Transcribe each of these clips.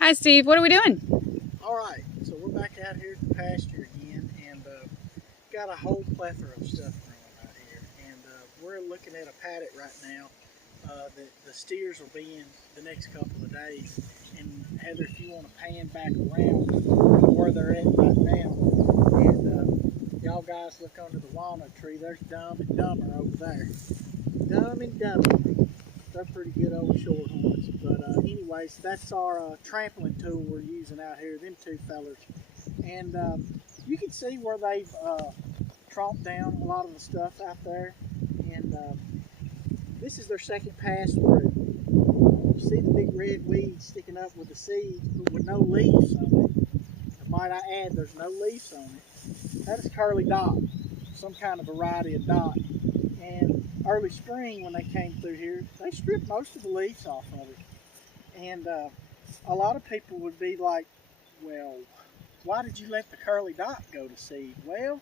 Hi, Steve. What are we doing? All right, so we're back out here at the pasture again, and got a whole plethora of stuff growing out here. And we're looking at a paddock right now that the steers will be in the next couple of days. And Heather, if you want to pan back around where they're at right now, and y'all guys look under the walnut tree. There's Dumb and Dumber over there. Dumb and Dumber. They're pretty good old shorthorns. But anyways, that's our trampling tool we're using out here, them two fellers. And you can see where they've tromped down a lot of the stuff out there. And this is their second pass through. You see the big red weeds sticking up with the seeds, but with no leaves on it. And might I add, there's no leaves on it. That is curly dot, some kind of variety of dot. And early spring, when they came through here, they stripped most of the leaves off of it. And a lot of people would be like, well, why did you let the curly dot go to seed? Well,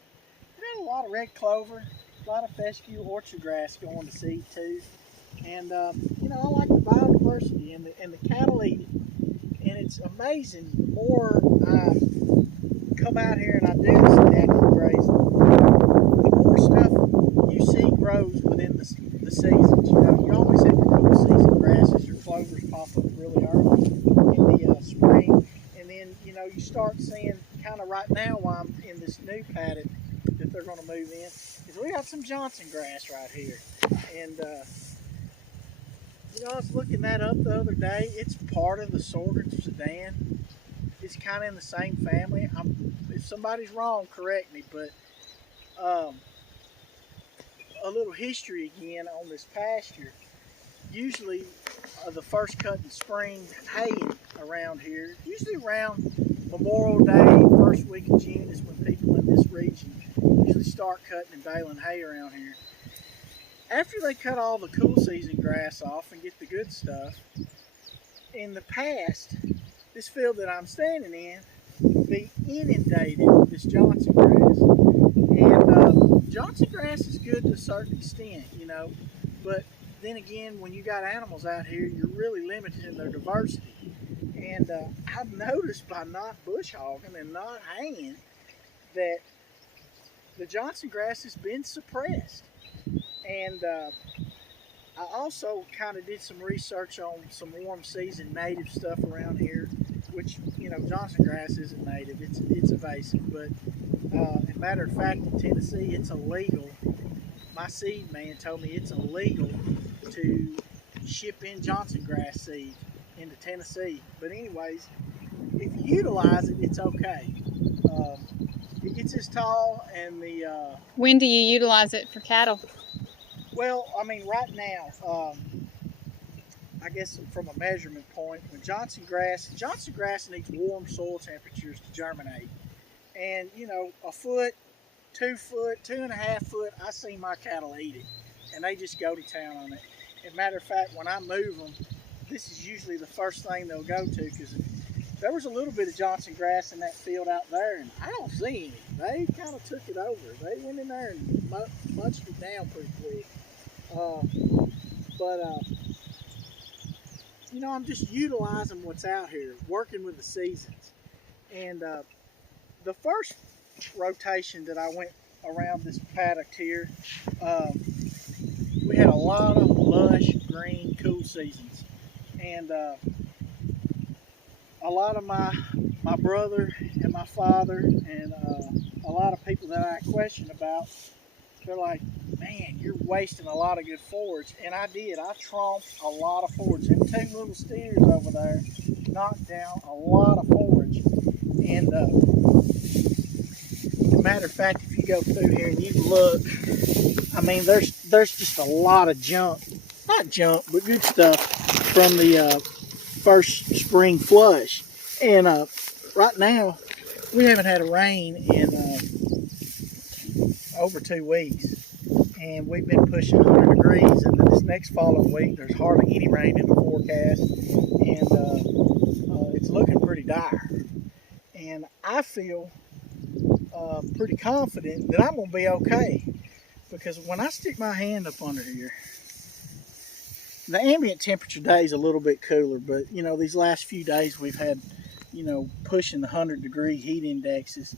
it had a lot of red clover, a lot of fescue orchard grass going to seed too. And, you know, I like the biodiversity, and the cattle eat it. And it's amazing, the more I come out here and I do this natural grazing, the more stuff you see grows within the seasons. You know, you always have your cool season grasses, your clovers pop up really early in the spring. And then, you know, you start seeing kind of right now while I'm in this new paddock that they're going to move in, is we got some Johnson grass right here. And, you know, I was looking that up the other day. It's part of the sorghum Sudan. It's kind of in the same family. If somebody's wrong, correct me, but a little history again on this pasture. Usually, the first cut in spring haying around here, usually around Memorial Day, first week of June is when people in this region usually start cutting and baling hay around here. After they cut all the cool season grass off and get the good stuff, in the past, this field that I'm standing in would be inundated with this Johnson grass. And Johnson grass is good to a certain extent, you know, but then again, when you got animals out here, you're really limited in their diversity. And I've noticed by not bush hogging and not hanging that the Johnson grass has been suppressed. And I also kind of did some research on some warm season native stuff around here, which, you know, Johnson grass isn't native, it's invasive, but as a matter of fact, in Tennessee, it's illegal. My seed man told me it's illegal to ship in Johnson grass seed into Tennessee. But anyways, if you utilize it, it's okay. It gets as tall, and When do you utilize it for cattle? well, I mean, right now, I guess from a measurement point, when Johnson grass needs warm soil temperatures to germinate. And, you know, a foot, 2 foot, 2.5 foot, I see my cattle eat it. And they just go to town on it. As a matter of fact, when I move them, this is usually the first thing they'll go to, because there was a little bit of Johnson grass in that field out there, and I don't see any. They kind of took it over. They went in there and munched it down pretty quick. But you know, I'm just utilizing what's out here, working with the seasons. And the first rotation that I went around this paddock here, we had a lot of lush, green, cool seasons. And a lot of my brother and my father and a lot of people that I question about, they're like, man, you're wasting a lot of good forage. And I did. I tromped a lot of forage. Them two little steers over there knocked down a lot of forage. And as a matter of fact, if you go through here and you look, I mean, there's just a lot of junk. Not junk, but good stuff from the first spring flush. And right now, we haven't had a rain in over 2 weeks. And we've been pushing 100 degrees, and this next following week there's hardly any rain in the forecast, and it's looking pretty dire. And I feel pretty confident that I'm going to be okay, because when I stick my hand up under here, the ambient temperature today is a little bit cooler, but you know, these last few days we've had, you know, pushing the 100-degree heat indexes,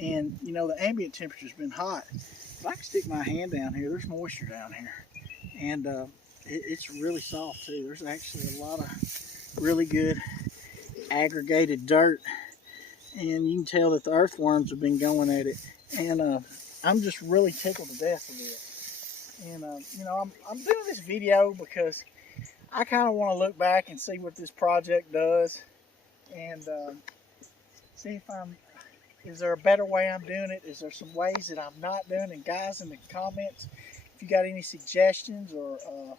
and you know, the ambient temperature's been hot. If I can stick my hand down here, there's moisture down here, and it's really soft too. There's actually a lot of really good aggregated dirt, and you can tell that the earthworms have been going at it, and I'm just really tickled to death with it. And you know, I'm doing this video because I kind of want to look back and see what this project does, and see if is there a better way I'm doing it? Is there some ways that I'm not doing? And guys, in the comments, if you got any suggestions or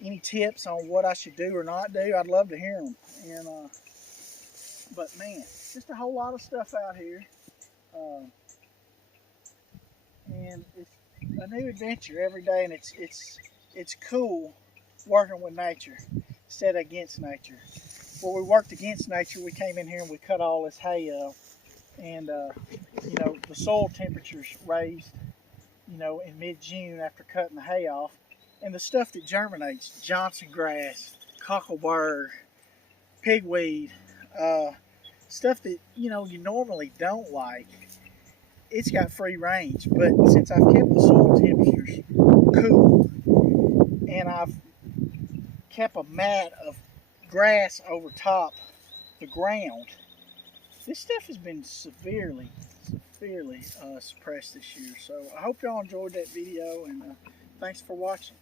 any tips on what I should do or not do, I'd love to hear them. And but man, just a whole lot of stuff out here, and it's a new adventure every day, and it's cool working with nature instead of against nature. Where we worked against nature, we came in here and we cut all this hay up, and you know, the soil temperatures raised, you know, in mid-June after cutting the hay off, and the stuff that germinates, Johnson grass, cockleburr, pigweed, stuff that, you know, you normally don't like, it's got free range. But since I've kept the soil temperatures cool and I've kept a mat of grass over top the ground, this stuff has been severely suppressed this year. So I hope y'all enjoyed that video, and thanks for watching.